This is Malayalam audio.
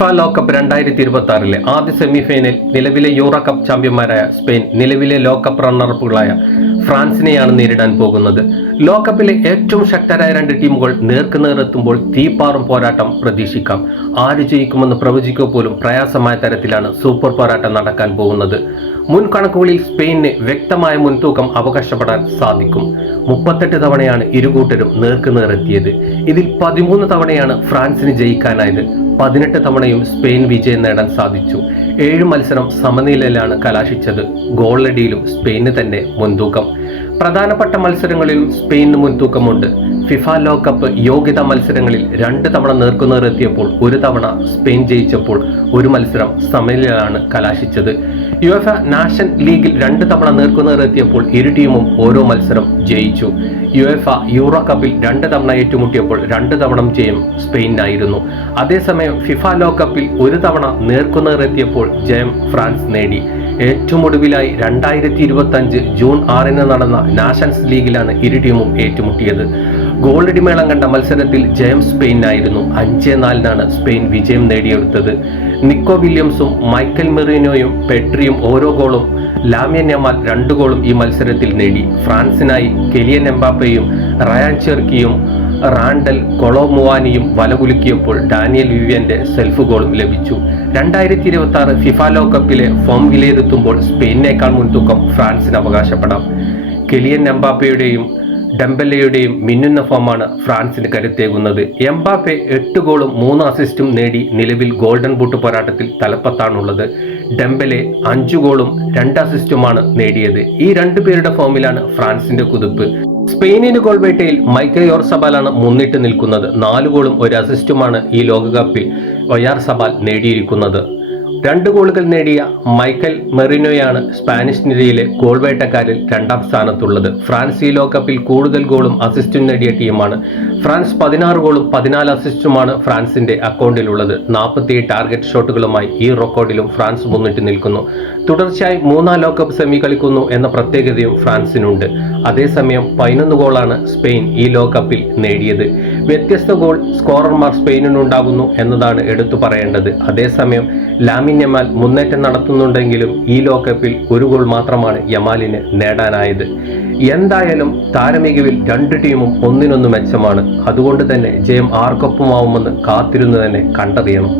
ലോകകപ്പ് 2026 ആദ്യ സെമിഫൈനൽ നിലവിലെ യൂറോ കപ്പ് ചാമ്പ്യന്മാരായ സ്പെയിൻ നിലവിലെ ലോകകപ്പ് റണ്ണറപ്പുകളായ ഫ്രാൻസിനെയാണ് നേരിടാൻ പോകുന്നത്. ലോകകപ്പിലെ ഏറ്റവും ശക്തരായ രണ്ട് ടീമുകൾ നേർക്കുനേറെത്തുമ്പോൾ തീപ്പാറും പോരാട്ടം പ്രതീക്ഷിക്കാം. ആര് ജയിക്കുമെന്ന് പ്രവചിക്കുക പോലും പ്രയാസമായ തരത്തിലാണ് സൂപ്പർ പോരാട്ടം നടക്കാൻ പോകുന്നത്. മുൻ കണക്കുകളിൽ സ്പെയിനിന് വ്യക്തമായ മുൻതൂക്കം അവകാശപ്പെടാൻ സാധിക്കും. 38 തവണയാണ് ഇരുകൂട്ടരും നേർക്കുനേറെത്തിയത്. ഇതിൽ 13 തവണയാണ് ഫ്രാൻസിന് ജയിക്കാനായത്. 18 തവണയും സ്പെയിൻ വിജയം നേടാൻ സാധിച്ചു. 7 മത്സരം സമനിലയിലാണ് കലാശിച്ചത്. ഗോളടിയിലും സ്പെയിന് തന്നെ മുൻതൂക്കം. പ്രധാനപ്പെട്ട മത്സരങ്ങളിലും സ്പെയിനിന് മുൻതൂക്കമുണ്ട്. ഫിഫ ലോകകപ്പ് യോഗ്യതാ മത്സരങ്ങളിൽ 2 തവണ നേർക്കുനേറെത്തിയപ്പോൾ 1 തവണ സ്പെയിൻ ജയിച്ചപ്പോൾ 1 മത്സരം സമനിലയിലാണ് കലാശിച്ചത്. യുഎഫ നാഷൻ ലീഗിൽ 2 തവണ നേർക്കുനേറെത്തിയപ്പോൾ ഇരു ടീമും ഓരോ മത്സരം ജയിച്ചു. യുഎഫ യൂറോ കപ്പിൽ 2 തവണ ഏറ്റുമുട്ടിയപ്പോൾ 2 തവണ ജയം സ്പെയിനായിരുന്നു. അതേസമയം ഫിഫ ലോകകപ്പിൽ 1 തവണ നേർക്കുനേറെത്തിയപ്പോൾ ജയം ഫ്രാൻസ് നേടി. ഏറ്റവും ഒടുവിലായി 2025 ജൂൺ 6 നടന്ന നാഷൻസ് ലീഗിലാണ് ഇരു ടീമും ഏറ്റുമുട്ടിയത്. ഗോളടിമേളം കണ്ട മത്സരത്തിൽ ജയം സ്പെയിനായിരുന്നു. 5-4 സ്പെയിൻ വിജയം നേടിയെടുത്തത്. നിക്കോ വില്യംസും മൈക്കൽ മെറീനോയും പെഡ്രിയും ഓരോ ഗോളും, ലാമിൻ യമാൽ 2 ഗോളും ഈ മത്സരത്തിൽ നേടി. ഫ്രാൻസിനായി കെലിയൻ എംബാപ്പയും റയാൻ ചെർക്കിയും റാൻഡൽ കൊളോമുവാനിയും വലകുലുക്കിയപ്പോൾ ഡാനിയൽ വിവിയന്റെ സെൽഫ് ഗോളും ലഭിച്ചു. 2026 ഫിഫ ലോകകപ്പിലെ ഫോം വിലയിരുത്തുമ്പോൾ സ്പെയിനേക്കാൾ മുൻതൂക്കം ഫ്രാൻസിന് അവകാശപ്പെടാം. കെലിയൻ എംബാപ്പയുടെയും ഡെംബെലയുടെയും മിന്നുന്ന ഫോമാണ് ഫ്രാൻസിന് കരുത്തേകുന്നത്. എംബാപ്പെ 8 ഗോളും 3 അസിസ്റ്റും നേടി നിലവിൽ ഗോൾഡൻ ബൂട്ട് പോരാട്ടത്തിൽ തലപ്പത്താണുള്ളത്. ഡെംബെലെ 5 ഗോളും 2 അസിസ്റ്റുമാണ് നേടിയത്. ഈ 2 പേരുടെ ഫോമിലാണ് ഫ്രാൻസിന്റെ കുതിപ്പ്. സ്പെയിനിന് ഗോൾ വേട്ടയിൽ മൈക്കൽ യോർസബാലാണ് മുന്നിട്ട് നിൽക്കുന്നത്. 4 ഗോളും 1 അസിസ്റ്റുമാണ് ഈ ലോകകപ്പിൽ ഒയാർസബാൽ നേടിയിരിക്കുന്നത്. 2 ഗോളുകൾ നേടിയ മൈക്കൽ മെറിനോയാണ് സ്പാനിഷ് നിരയിലെ ഗോൾ വേട്ടക്കാരിൽ 2ാം സ്ഥാനത്തുള്ളത്. ഫ്രാൻസ് ഈ ലോകകപ്പിൽ കൂടുതൽ ഗോളും അസിസ്റ്റും നേടിയ ടീമാണ്. ഫ്രാൻസ് 16 ഗോളും 14 അസിസ്റ്റുമാണ് ഫ്രാൻസിന്റെ അക്കൗണ്ടിലുള്ളത്. 47 ടാർഗറ്റ് ഷോട്ടുകളുമായി ഈ റെക്കോർഡിലും ഫ്രാൻസ് മുന്നിട്ട് നിൽക്കുന്നു. തുടർച്ചയായി 3ാം ലോകകപ്പ് സെമി കളിക്കുന്നു എന്ന പ്രത്യേകതയും ഫ്രാൻസിനുണ്ട്. അതേസമയം 11 ഗോളാണ് സ്പെയിൻ ഈ ലോകകപ്പിൽ നേടിയത്. വ്യത്യസ്ത ഗോൾ സ്കോറർമാർ സ്പെയിനിനുണ്ടാകുന്നു എന്നതാണ് എടുത്തു പറയേണ്ടത്. അതേസമയം ലാമിൻ യമാൽ മുന്നേറ്റം നടത്തുന്നുണ്ടെങ്കിലും ഈ ലോകകപ്പിൽ 1 ഗോൾ മാത്രമാണ് യമാലിന് നേടാനായത്. എന്തായാലും താരമികവിൽ 2 ടീമും ഒന്നിനൊന്ന് മെച്ചമാണ്. അതുകൊണ്ട് തന്നെ ജയം ആർക്കൊപ്പമാവുമെന്ന് കാത്തിരുന്ന് തന്നെ കണ്ടറിയണം.